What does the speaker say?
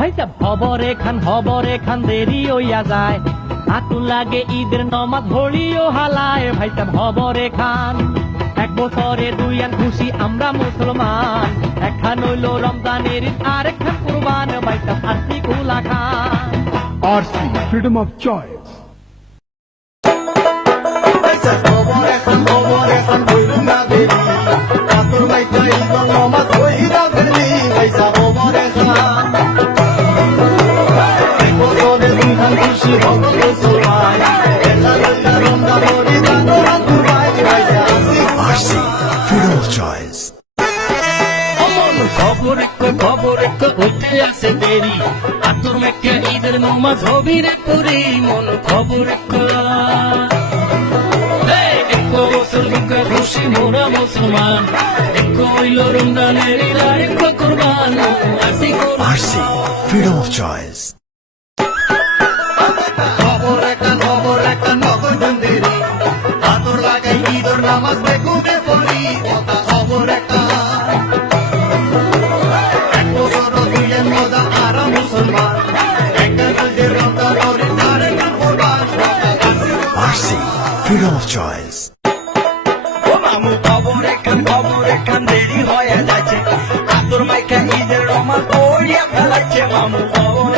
ভাই সাহেব হবরে খান দেরি হইয়া যায়, আতুন লাগে ঈদের নমাজ হলিও হালায়। ভাই সাহেব হবরে খান, এক বছরে দুই আন খুশি আমরা মুসলমান, একখান হইল রমজানের ঈদ আর একখান কুরবান। ভাই সাহেব আরসি কুলা খান। RC, freedom of choice. RC, freedom of choice. খবর হইতে আছে দেরি, আতর মেকে ঈদের নমাজ হবি রে পুরি। মন খবর খুশি মোরা মুসলমান, এক হইল রমজানের ঈদ আর এক কুরবান। RC, freedom of choice. খবর একটা নগদ দেরি, আতর লাগাই ঈদের নামাজ বেকুবে পড়ি। খবর একটা এক বছর দুই মজা আর মুসলমান, একটা যে রমজান করে তার একটা কুরবান। RC, freedom of choice. ও মামু খবর একখান দেরি হয়ে যাচ্ছে, আতর মাইকা ঈদের নামাজ পড়িয়া ফেলাচ্ছে। মামু খবর